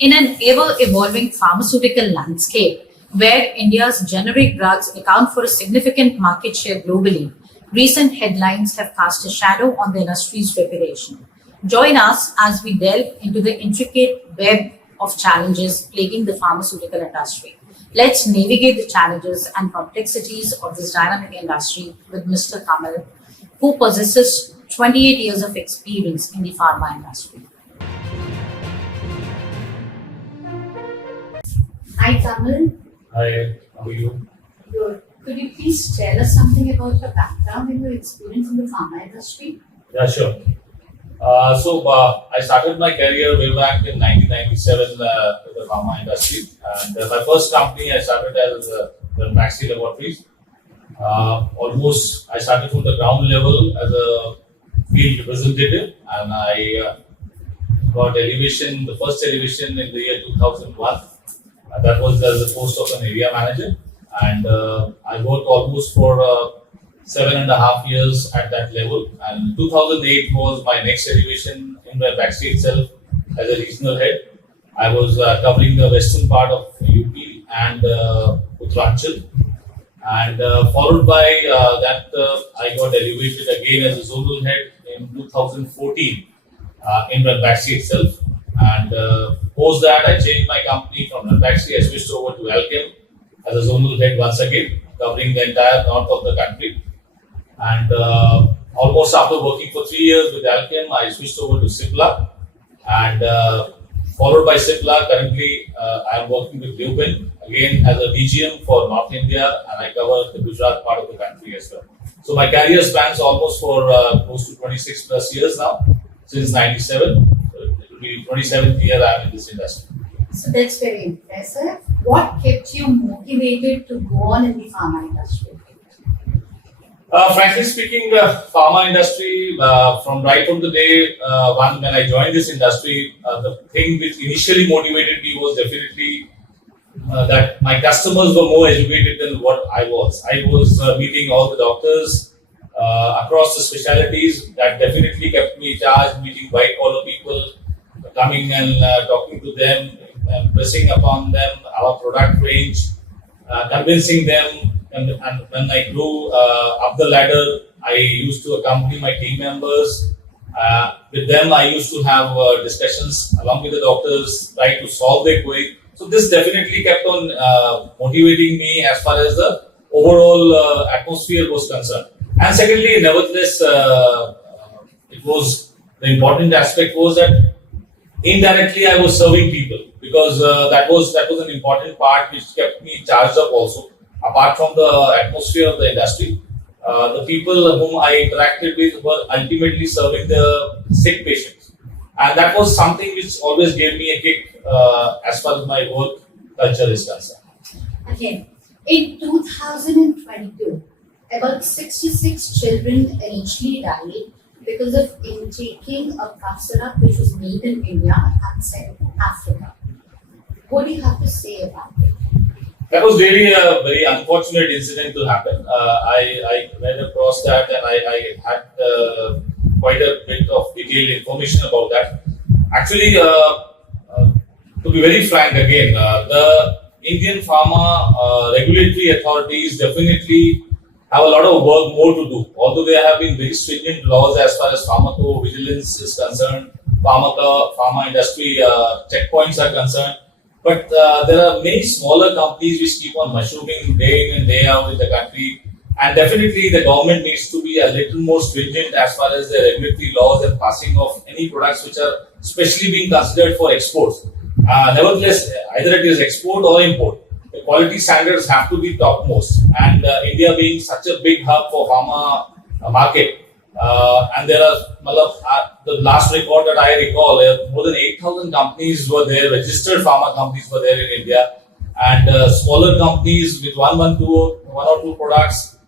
In an ever-evolving pharmaceutical landscape, where India's generic drugs account for a significant market share globally, recent headlines have cast a shadow on the industry's reputation. Join us as we delve into the intricate web of challenges plaguing the pharmaceutical industry. Let's navigate the challenges and complexities of this dynamic industry with Mr. Kamal, who possesses 28 years of experience in the pharma industry. Hi, Kamal. Hi, how are you? Good. Could you please tell us something about your background and your experience in the pharma industry? Yeah, sure. I started my career way back in 1997 with the pharma industry. And my first company I started as the Maxi Laboratories. I started from the ground level as a field representative, and I got elevation, the first elevation in the year 2001. That was as the post of an area manager, and I worked almost for 7.5 years at that level. And 2008 was my next elevation in the vaccine itself as a regional head. I was covering the western part of UP and Uttaranchal, and followed by that I got elevated again as a zonal head in 2014 in Ranbaxy itself. And post that, I changed my company from Ranbaxy. I switched over to Alchem as a zonal head once again, covering the entire north of the country. And almost after working for 3 years with Alchem, I switched over to Cipla. And followed by Cipla, currently I am working with Lupin again as a DGM for North India, and I cover the Gujarat part of the country as well. So my career spans almost for close to 26 plus years now, since 97. It will be 27th year I am in this industry. So that's very impressive. What kept you motivated to go on in the pharma industry? Frankly speaking, pharma industry, from the day one when I joined this industry, the thing which initially motivated me was definitely that my customers were more educated than what I was. I was meeting all the doctors across the specialties. That definitely kept me charged, meeting white collar people, coming and talking to them, pressing upon them our product range, convincing them. And when I grew up the ladder, I used to accompany my team members. With them, I used to have discussions along with the doctors, try to solve their query. So this definitely kept on motivating me as far as the overall atmosphere was concerned. And secondly, nevertheless, it was the important aspect was that indirectly I was serving people, because that was an important part which kept me charged up also. Apart from the atmosphere of the industry, the people whom I interacted with were ultimately serving the sick patients. And that was something which always gave me a kick as far as my work culture is concerned. Again, in 2022, about 66 children initially died because of intaking a cough syrup which was made in India and sent to Africa. What do you have to say about it? That was really a very unfortunate incident to happen. I read across that, and I had quite a bit of detailed information about that. Actually, to be very frank again, the Indian pharma regulatory authorities definitely have a lot of work more to do. Although there have been very stringent laws as far as pharmacovigilance is concerned, pharma industry checkpoints are concerned. But there are many smaller companies which keep on mushrooming day in and day out in the country. And definitely the government needs to be a little more stringent as far as the regulatory laws and passing of any products which are especially being considered for exports. Nevertheless, either it is export or import, the quality standards have to be topmost. And India being such a big hub for pharma market, and there are the last record that I recall, more than 8,000 companies were there, registered pharma companies were there in India, and smaller companies with one or two products,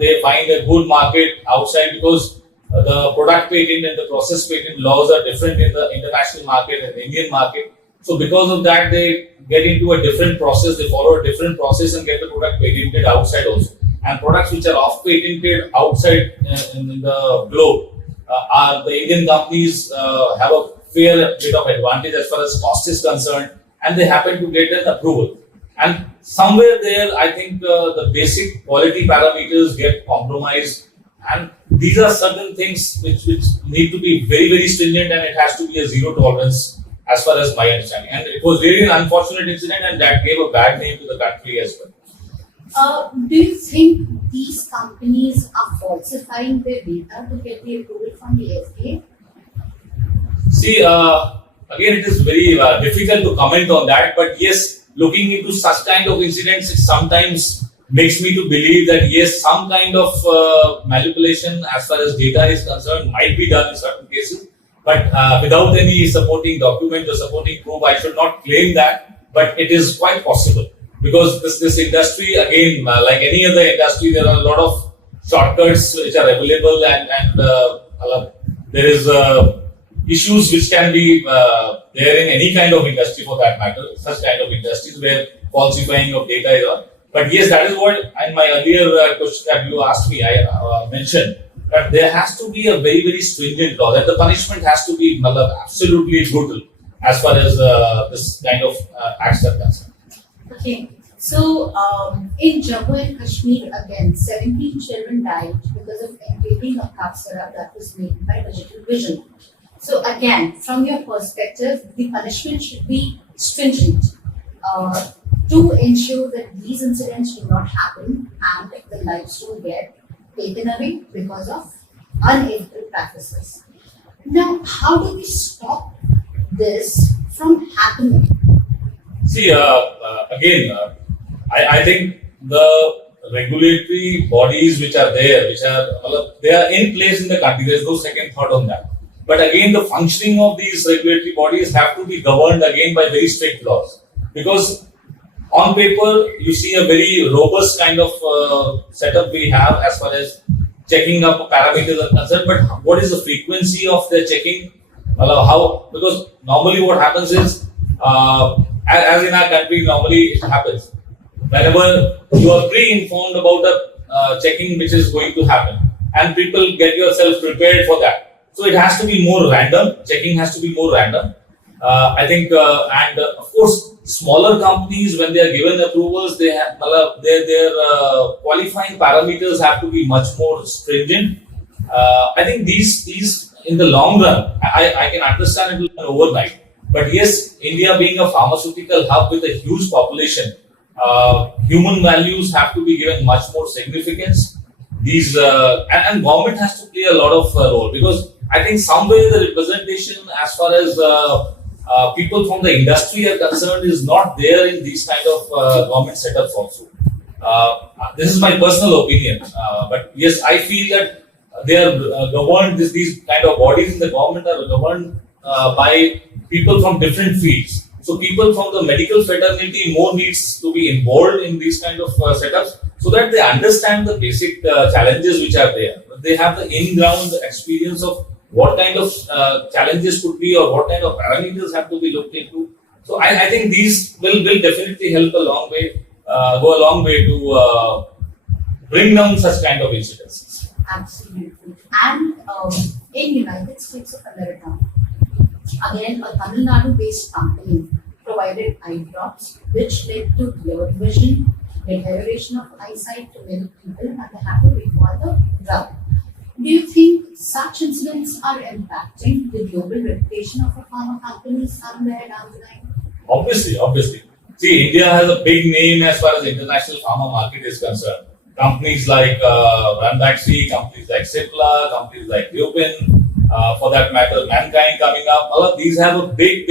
they find a good market outside, because the product patent and the process patent laws are different in the international market and the Indian market. So because of that, they get into a different process, they follow a different process and get the product patented outside also. And products which are off-patented outside in the globe, the Indian companies have a fair bit of advantage as far as cost is concerned, and they happen to get an approval. And somewhere there, I think the basic quality parameters get compromised, and these are certain things which need to be very, very stringent, and it has to be a zero tolerance as far as my understanding. And it was really an unfortunate incident, and that gave a bad name to the country as well. Do you think these companies are falsifying their data to get the approval from the FDA? See, again, it is very difficult to comment on that, but yes, looking into such kind of incidents, it sometimes makes me to believe that yes, some kind of manipulation as far as data is concerned might be done in certain cases, but without any supporting document or supporting proof, I should not claim that, but it is quite possible. Because this industry, again, like any other industry, there are a lot of shortcuts which are available, and there is issues which can be there in any kind of industry for that matter, such kind of industries where falsifying of data is on. But yes, that is what in my earlier question that you asked me, I mentioned that there has to be a very, very stringent law, that the punishment has to be absolutely brutal as far as this kind of acts are concerned. Okay, so in Jammu and Kashmir, again, 17 children died because of inhaling a cough syrup that was made by digital vision. So again, from your perspective, the punishment should be stringent to ensure that these incidents do not happen and the lives don't get taken away because of unethical practices. Now, how do we stop this from happening? See, again, I think the regulatory bodies which are there, they are in place in the country. There is no second thought on that. But again, the functioning of these regulatory bodies have to be governed again by very strict laws. Because on paper, you see a very robust kind of setup we have as far as checking up parameters are concerned. But what is the frequency of the checking? How? Because normally what happens is, as in our country, normally it happens. Whenever you are pre-informed about the checking which is going to happen, and people get yourself prepared for that. So it has to be more random. Checking has to be more random. I think, and of course, smaller companies, when they are given approvals, they have their qualifying parameters have to be much more stringent. I think these in the long run, I can understand it will be overnight. But yes, India being a pharmaceutical hub with a huge population, human values have to be given much more significance. These and government has to play a lot of role, because I think somewhere the representation as far as people from the industry are concerned is not there in these kind of government setups also. This is my personal opinion, but yes, I feel that they are governed. These kind of bodies in the government are governed by people from different fields. So people from the medical fraternity more needs to be involved in these kind of setups, so that they understand the basic challenges which are there. They have the in-ground experience of what kind of challenges could be, or what kind of parameters have to be looked into. So I think these will definitely help a long way, go a long way to bring down such kind of incidences. Absolutely. And in United States of America, again, a Tamil Nadu-based company provided eye drops, which led to blurred vision, deterioration of eyesight to many people, and they have to recall the drug. Do you think such incidents are impacting the global reputation of a pharma company somewhere down the line? Obviously. See, India has a big name as far as the international pharma market is concerned. Companies like Ranbaxy, companies like Cipla, companies like Lupin, for that matter, Mankind coming up. All of these have a big.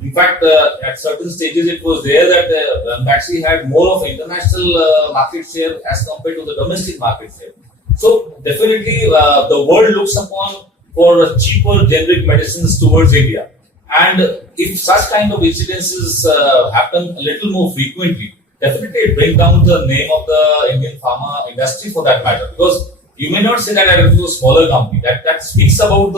In fact, at certain stages, it was there that Ranbaxy had more of international market share as compared to the domestic market share. So definitely, the world looks upon for cheaper generic medicines towards India. And if such kind of incidences happen a little more frequently, definitely it brings down the name of the Indian pharma industry for that matter. Because you may not say that it is a smaller company. That speaks about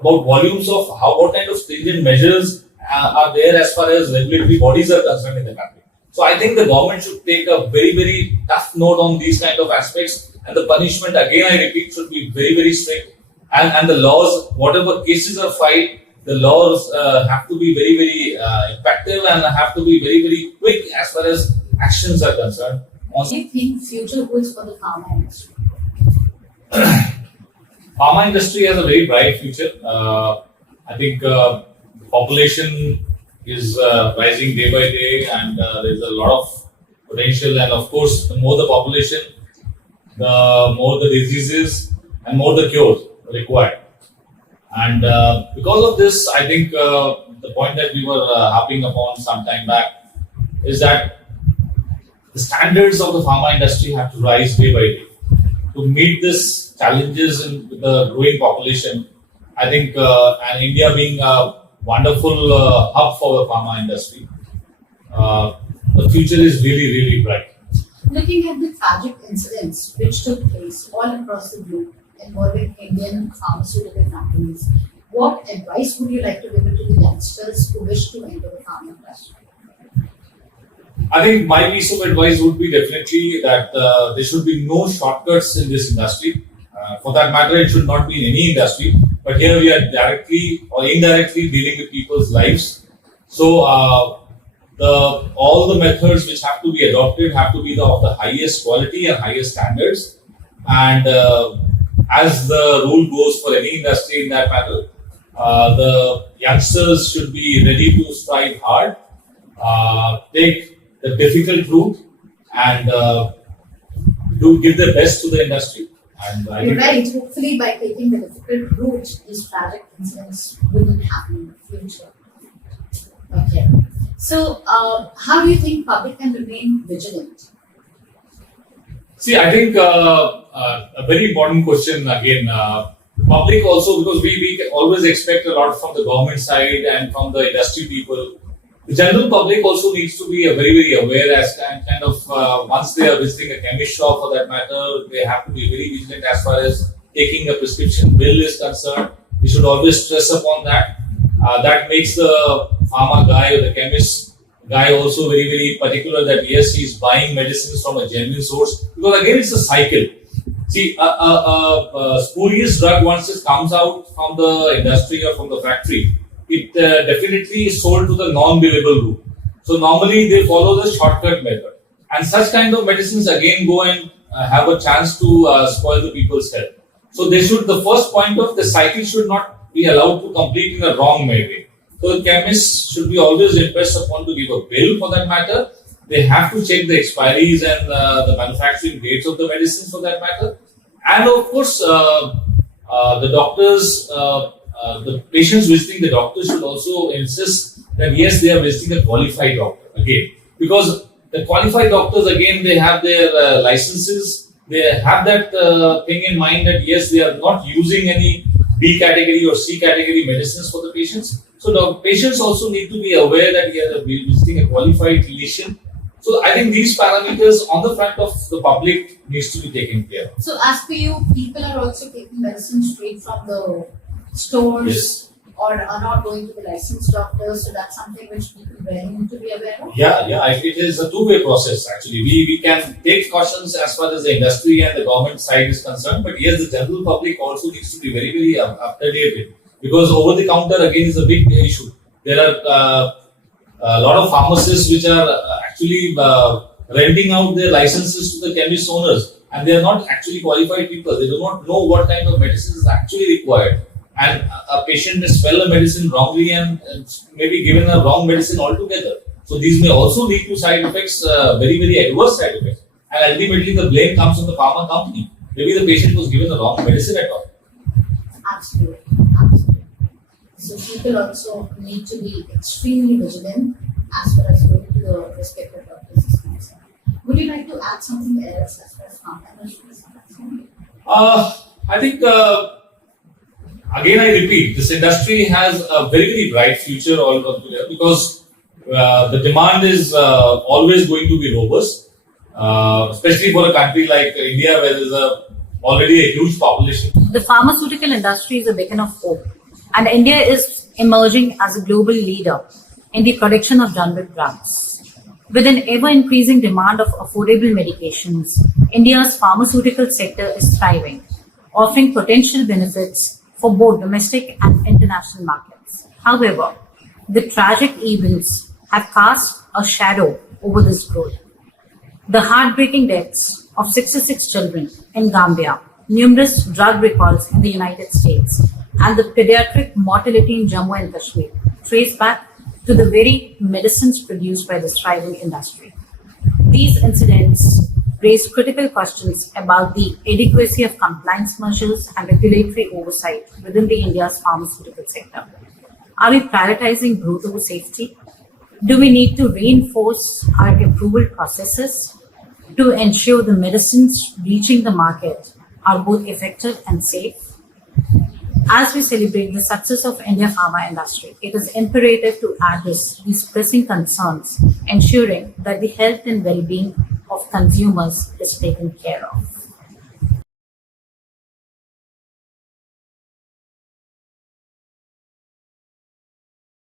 volumes of what kind of stringent measures are there as far as regulatory bodies are concerned in the country. So I think the government should take a very, very tough note on these kind of aspects. And the punishment, again, I repeat, should be very, very strict. And the laws, whatever cases are filed, the laws have to be very, very effective and have to be very, very quick as far as actions are concerned. What do you think future holds for the pharma industry? Pharma industry has a very bright future. I think population is rising day by day, and there's a lot of potential. And of course, the more the population, the more the diseases and more the cures required. And because of this, I think the point that we were harping upon some time back is that the standards of the pharma industry have to rise day by day to meet these challenges in with the growing population. I think, and India being a wonderful hub for the pharma industry, the future is really, really bright. Looking at the tragic incidents which took place all across the globe involving Indian pharmaceutical companies, what advice would you like to give it to the youngsters who wish to enter the pharma industry? I think my piece of advice would be definitely that there should be no shortcuts in this industry. For that matter, it should not be in any industry. But here we are directly or indirectly dealing with people's lives. So all the methods which have to be adopted have to be of the highest quality and highest standards. And as the rule goes for any industry in that matter, the youngsters should be ready to strive hard, take the difficult route, and do give their best to the industry. And You're right. Hopefully, by taking the difficult route, these tragic incidents wouldn't happen in the future. Okay. So, how do you think public can remain vigilant? See, I think a very important question again. The public also, because we always expect a lot from the government side and from the industry people. The general public also needs to be very, very aware as kind of once they are visiting a chemist shop for that matter, they have to be very vigilant as far as taking a prescription bill is concerned. We should always stress upon that. That makes the pharma guy or the chemist guy also very, very particular that yes, he's buying medicines from a genuine source. Because again, it's a cycle. See, a spurious drug once it comes out from the industry or from the factory, it definitely is sold to the non-billable route. So normally they follow the shortcut method. And such kind of medicines again go and have a chance to spoil the people's health. So they should, the first point of the cycle should not be allowed to complete in a wrong way. So the chemists should be always impressed upon to give a bill for that matter. They have to check the expiries and the manufacturing dates of the medicines for that matter. And of course, the doctors, the patients visiting the doctor should also insist that yes, they are visiting a qualified doctor again. Because the qualified doctors, again, they have their licenses. They have that thing in mind that yes, they are not using any B category or C category medicines for the patients. So the patients also need to be aware that they are visiting a qualified clinician. So I think these parameters on the front of the public needs to be taken care of. So as per you, people are also taking medicine straight from the stores Yes. or are not going to the licensed doctors. So that's something which people really need to be aware of. Yeah, it is a two-way process actually. We can take cautions as far as the industry and the government side is concerned, but yes, the general public also needs to be very, very up to date with. Because over the counter again is a big issue. There are a lot of pharmacists which are actually renting out their licenses to the chemist owners, and they are not actually qualified people. They do not know what kind of medicine is actually required. And a patient may spell a medicine wrongly and maybe given a wrong medicine altogether. So these may also lead to side effects, very, very adverse side effects. And ultimately the blame comes on the pharma company. Maybe the patient was given the wrong medicine at all. Absolutely. Absolutely. So people also need to be extremely vigilant as far as going to the respective doctors is concerned. Would you like to add something else as far as pharma industry is concerned? I think, again, I repeat, this industry has a very, very bright future altogether because the demand is always going to be robust, especially for a country like India where there is already a huge population. The pharmaceutical industry is a beacon of hope, and India is emerging as a global leader in the production of generic drugs. With an ever-increasing demand of affordable medications, India's pharmaceutical sector is thriving, offering potential benefits for both domestic and international markets. However, the tragic events have cast a shadow over this growth. The heartbreaking deaths of 66 children in Gambia, numerous drug recalls in the United States, and the pediatric mortality in Jammu and Kashmir trace back to the very medicines produced by this thriving industry. These incidents raise critical questions about the adequacy of compliance measures and regulatory oversight within the India's pharmaceutical sector. Are we prioritizing growth over safety? Do we need to reinforce our approval processes to ensure the medicines reaching the market are both effective and safe? As we celebrate the success of India pharma industry, it is imperative to address these pressing concerns, ensuring that the health and well-being of consumers is taken care of.